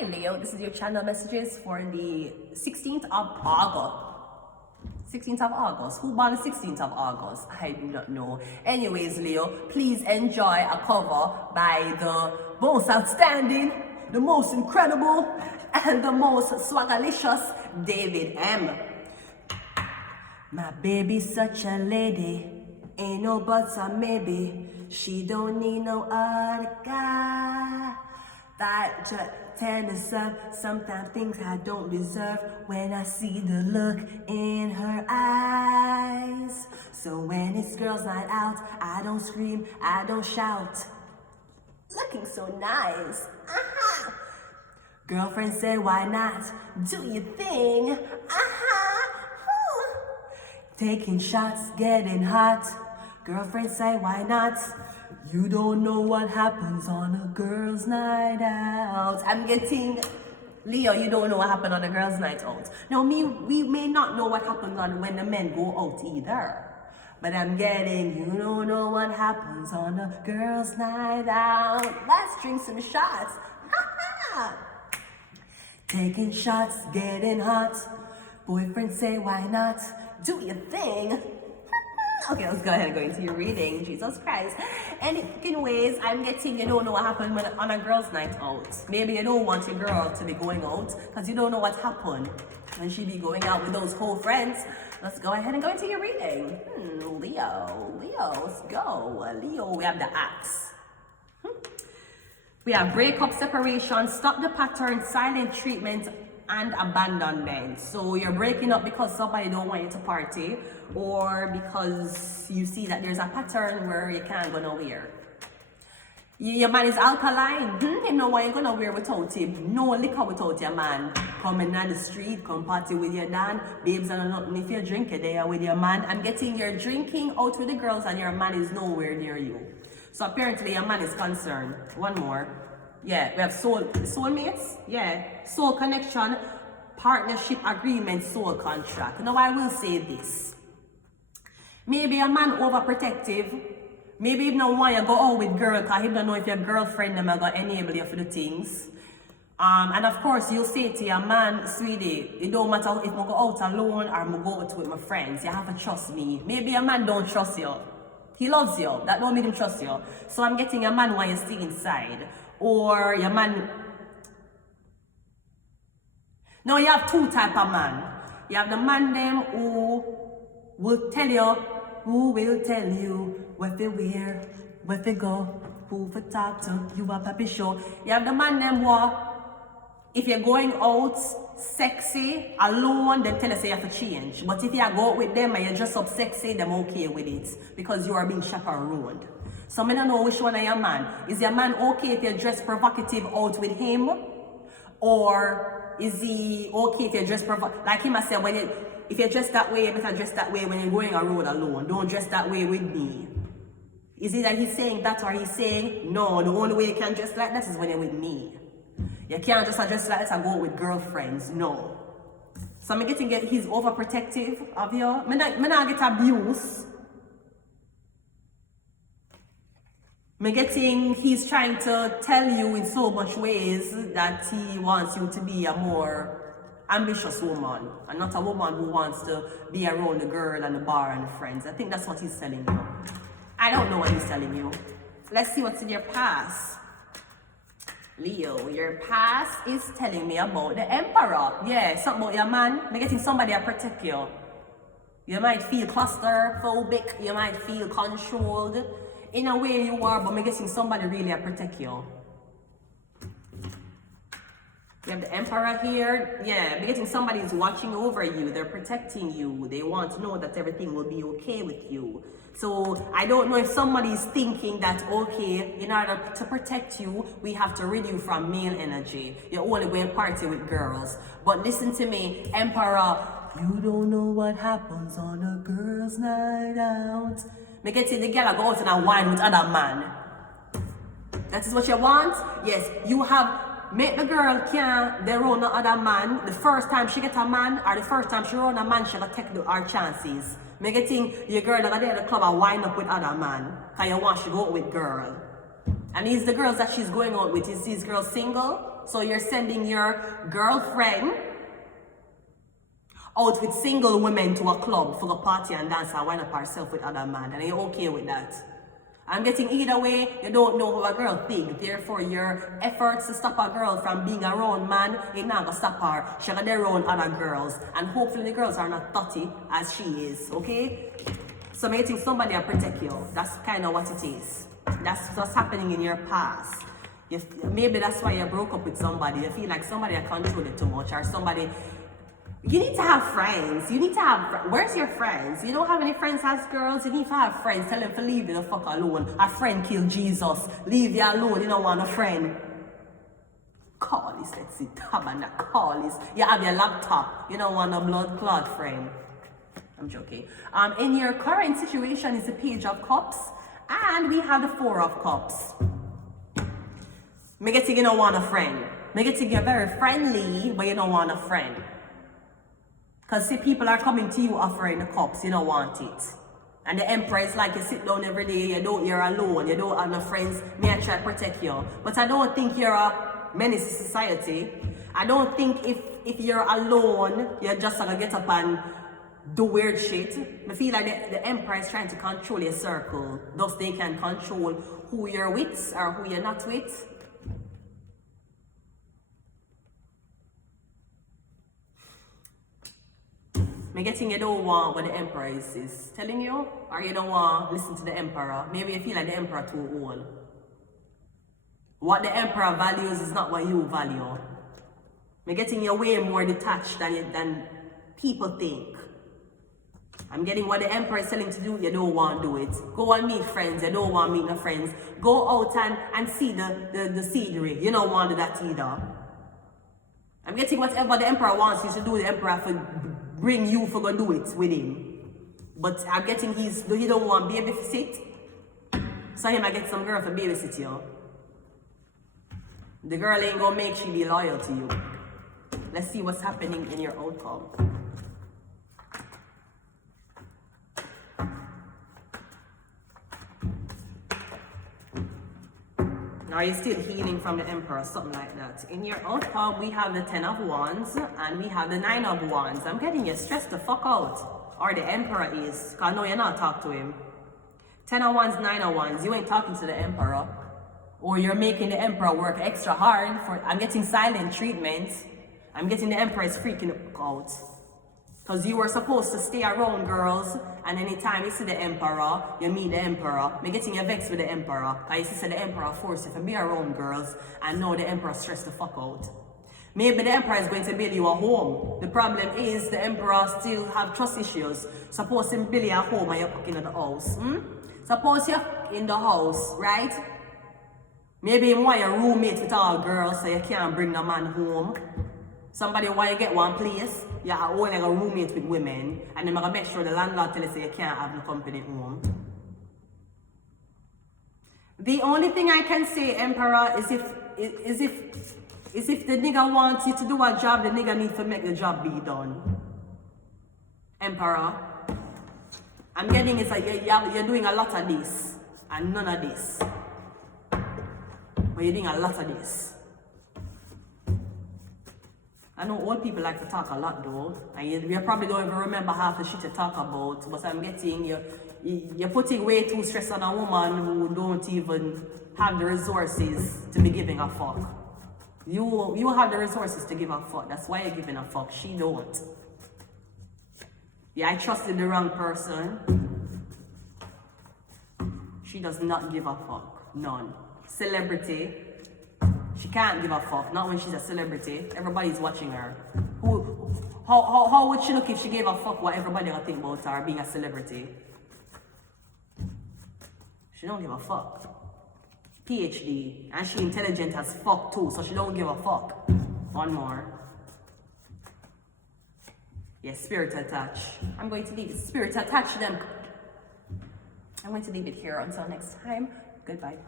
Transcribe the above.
Hi Leo, this is your channel messages for the 16th of August. 16th of August. Who born the 16th of August? I do not know. Anyways, Leo, please enjoy a cover by the most outstanding, the most incredible, and the most swagalicious David M. My baby's such a lady, ain't no buts or maybe. She don't need no other guy. That just tender sometimes things I don't deserve when I see the look in her eyes. So when it's girls' night out, I don't scream, I don't shout. Looking so nice. Aha! Girlfriend said, why not? Do your thing. Aha! Taking shots, getting hot. Girlfriend say, why not? You don't know what happens on a girl's night out. I'm getting, Leo, you don't know what happened on a girl's night out. Now, we may not know what happens on when the men go out either. But I'm getting, you don't know what happens on a girl's night out. Let's drink some shots. Taking shots, getting hot. Boyfriend say, why not? Do your thing. Okay, let's go ahead and go into your reading. Jesus Christ. Anyways, I'm getting, you don't know what happened on a girl's night out. Maybe you don't want your girl to be going out because you don't know what happened when she be going out with those whole friends. Let's go ahead and go into your reading. Leo, let's go. Leo, we have the axe. We have breakup, separation, stop the pattern, silent treatment, and abandonment. So you're breaking up because somebody don't want you to party, or because you see that there's a pattern where you can't go nowhere. Your man is alkaline. Him know what you're gonna wear without him. No liquor without your man. Coming on the street, come party with your dan. Babes and nothing. If you're drinking there with your man, I'm getting you're drinking out with the girls and your man is nowhere near you. So apparently your man is concerned. One more. Yeah, we have soulmates. Yeah, soul connection, partnership agreement, soul contract. Now I will say this. Maybe a man overprotective. Maybe he don't want you to go out with girl because he don't know if your girlfriend them are going to enable you for the things. And of course, you say to your man, sweetie, it don't matter if I go out alone or I go out with my friends. You have to trust me. Maybe your man don't trust you. He loves you. That don't make him trust you. So I'm getting your man while you stay inside. Or your man. Now you have two type of man. You have the man them who will tell you, where they wear, where they go, who for talk to, you have a show. You have the man them who, if you're going out sexy, alone, they tell you say you have to change. But if you go out with them and you dress up sexy, them okay with it. Because you are being chaperoned. So I don't know which one is your man. Is your man okay if you dress provocative out with him? Or is he okay if you dress provocative? Like him I said, if you dress that way, you better dress that way when you're going on road alone. Don't dress that way with me. Is it that he's saying that or he's saying, no, the only way you can dress like that is when you're with me. You can't just dress like that and go with girlfriends. No. So I'm getting he's overprotective of you. I not get abuse. I'm getting he's trying to tell you in so much ways that he wants you to be a more ambitious woman and not a woman who wants to be around the girl and the bar and the friends. I think that's what he's telling you. I don't know what he's telling you. Let's see what's in your past. Leo, your past is telling me about the emperor. Yeah, something about your man. I'm getting somebody to protect you. You might feel claustrophobic. You might feel controlled. In a way you are, but I'm guessing somebody really protect you. We have the emperor here. Yeah, I'm guessing somebody is watching over you. They're protecting you. They want to know that everything will be okay with you. So I don't know if somebody is thinking that, okay, in order to protect you, we have to rid you from male energy. You're only going to party with girls. But listen to me, emperor, you don't know what happens on a girl's night out. Make it see the girl go out and wine with other man. That is what you want? Yes, you have make the girl can't they run no other man. The first time she get a man or the first time she run a man, she gotta take her chances. Make it think your girl that at the club and wind up with other man. Cause you want she go out with girl. And these the girls that she's going out with. Is these girls single? So you're sending your girlfriend out with single women to a club for a party and dance and wind up herself with other man, and are you okay with that? I'm getting either way, you don't know how a girl thinks. Therefore, your efforts to stop a girl from being around man, it's not gonna stop her. She's gonna around other girls. And hopefully the girls are not 30 as she is, okay? So I'm getting somebody to protect you. That's kind of what it is. That's what's happening in your past. Maybe that's why you broke up with somebody. You feel like somebody controlled it too much, or somebody. You need to have friends. You need to have. Where's your friends? You don't have any friends as girls. You need to have friends. Tell them to leave you the fuck alone. A friend killed Jesus. Leave you alone. You don't want a friend. Call this. Let's see. Call this. You have your laptop. You don't want a blood clot friend. I'm joking. In your current situation is the Page of Cups, and we have the Four of Cups. Make it think you don't want a friend. Make it think you're very friendly, but you don't want a friend. Because see, people are coming to you offering the cups, you don't want it. And the Emperor is like, you sit down every day, you're alone, you don't have no friends, may I try to protect you. But I don't think you're a menace to society. I don't think if you're alone, you're just gonna get up and do weird shit. I feel like the Emperor is trying to control your circle. Thus they can control who you're with or who you're not with. I'm getting you don't want what the Emperor is telling you, or you don't want to listen to the Emperor. Maybe you feel like the Emperor too old. What the Emperor values is not what you value. I'm getting you way more detached than people think. I'm getting what the Emperor is telling to do, you don't want to do it. Go and meet friends, you don't want to meet no friends. Go out and see the scenery, you don't want to do that either. I'm getting whatever the Emperor wants you to do, the Emperor for bring you for go do it with him. But I'm getting he don't want babysit. So him I get some girl for babysit you. The girl ain't gonna make she be loyal to you. Let's see what's happening in your outcome. Are you still healing from the Emperor? Something like that. In your outcome, we have the 10 of Wands and we have the 9 of Wands. I'm getting you stressed the fuck out. Or the Emperor is. Because I know you're not talking to him. 10 of Wands, 9 of Wands. You ain't talking to the Emperor. Or you're making the Emperor work extra hard. I'm getting silent treatment. I'm getting the Emperor is freaking out. Because you were supposed to stay around girls, and anytime you see the Emperor, you meet the Emperor. I'm getting you vexed with the Emperor. Because you see the Emperor forced you to be around girls, and now the Emperor stressed the fuck out. Maybe the Emperor is going to build you a home. The problem is the Emperor still have trust issues. Suppose him build you a home and you're cooking in the house. Suppose you're in the house, right? Maybe you want your roommate with all girls so you can't bring the man home. Somebody want you get one place, you have only like a roommate with women, and then I'm gonna make sure the landlord tell you so you can't have no company home. The only thing I can say, Emperor, is if the nigga wants you to do a job, the nigga needs to make the job be done. Emperor. I'm getting it's like you're doing a lot of this and none of this. But you're doing a lot of this. I know old people like to talk a lot though, and you probably don't even remember half the shit you talk about, but I'm getting you're putting way too stress on a woman who don't even have the resources to be giving a fuck. You have the resources to give a fuck, that's why you're giving a fuck, she don't. Yeah, I trusted the wrong person. She does not give a fuck, none. Celebrity. She can't give a fuck, not when she's a celebrity. Everybody's watching her. How would she look if she gave a fuck what everybody would think about her being a celebrity? She don't give a fuck. PhD, and she intelligent as fuck too, so she don't give a fuck. One more. Yes, spirit attach. I'm going to leave it. Spirit attach them. I'm going to leave it here until next time. Goodbye.